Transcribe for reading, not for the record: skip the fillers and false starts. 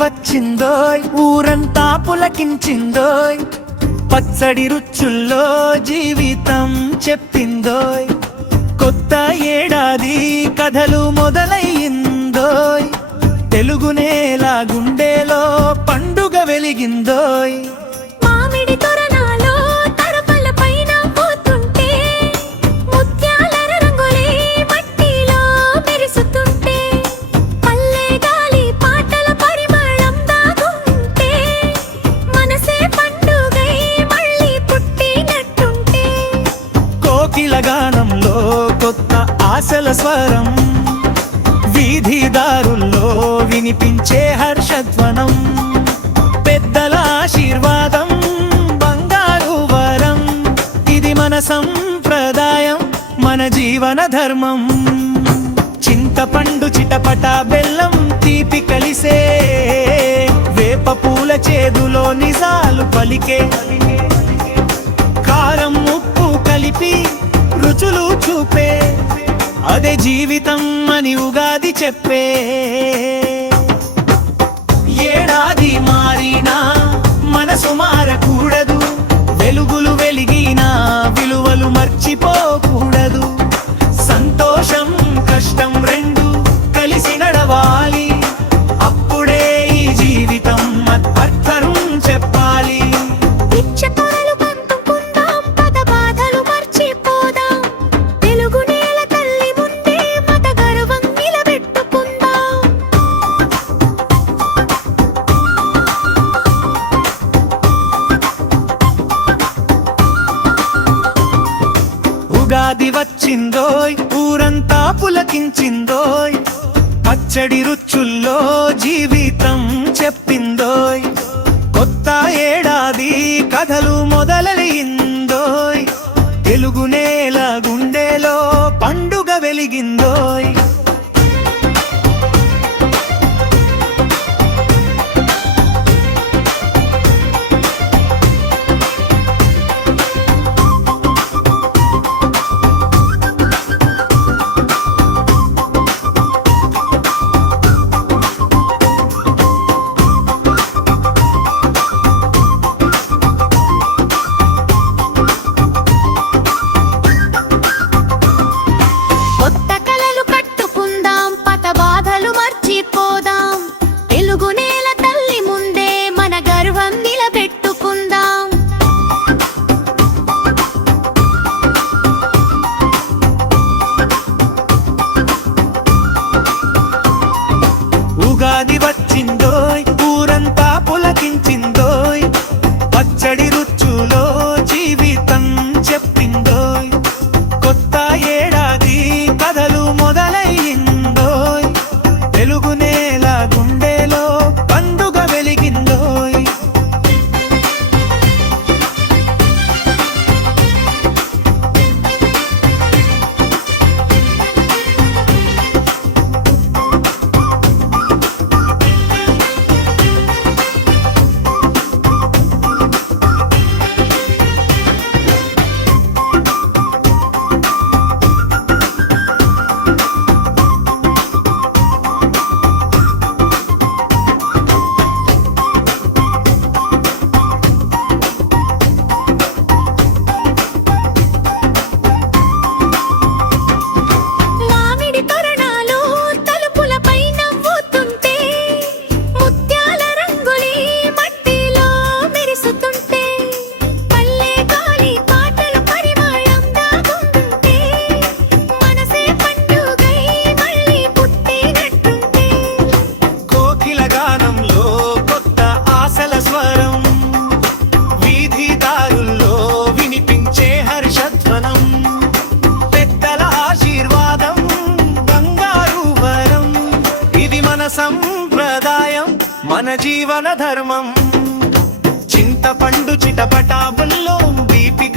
వచ్చిందోయ్, ఊరంతా పులకించిందోయ్, పచ్చడి రుచుల్లో జీవితం చెప్పిందోయ్, కొత్త ఏడాది కథలు మొదలయ్యిందోయ్, తెలుగు నేల గుండెలో పండుగ వెలిగిందోయ్. గానంలో కొత్త ఆశల స్వరం, వీధిదారుల్లో వినిపించే హర్షధ్వనం, పెద్దల ఆశీర్వాదం బంగారు వరం, ఇది మన సంప్రదాయం, మన జీవన ధర్మం. చింతపండు చిటపట బెల్లం తీపి కలిసే, వేప పూల చేదులో నిజాలు పలికే, కారం ఉప్పు కలిపి రుచులు చూపే, అదే జీవితం అని ఉగాది చెప్పే. ఏడాది మారినా మనసు మారకూడదు, వెలుగులు వెలిగినా విలువలు మర్చిపోకూడదు, సంతోషం కష్టం రెండు కలిసి నడవాలి, అప్పుడే ఈ జీవితం అర్థం చెప్పాలి. ఉగాది వచ్చిందోయ్, ఊరంతా పులకించిందోయ్, పచ్చడి రుచుల్లో జీవితం చెప్పిందోయ్, కొత్త ఏడాది కథలు మొదలయ్యిందోయ్, తెలుగు నేల గుండెలో పండుగ వెలిగిందోయ్. ఉగాది వచ్చిందోయ్, ఊరంతా పులకించిందోయ్, పచ్చడి రుచులో జీవితం చెప్పిందోయ్, కొత్త ఏడాది కథలు మొదలయ్యిందోయ్, తెలుగు నేల గుండెలో పండుగ వెలిగిందోయ్. సంప్రదాయం, మన జీవన ధర్మం. చింతపండు చిటపటాబుల్లో బీపి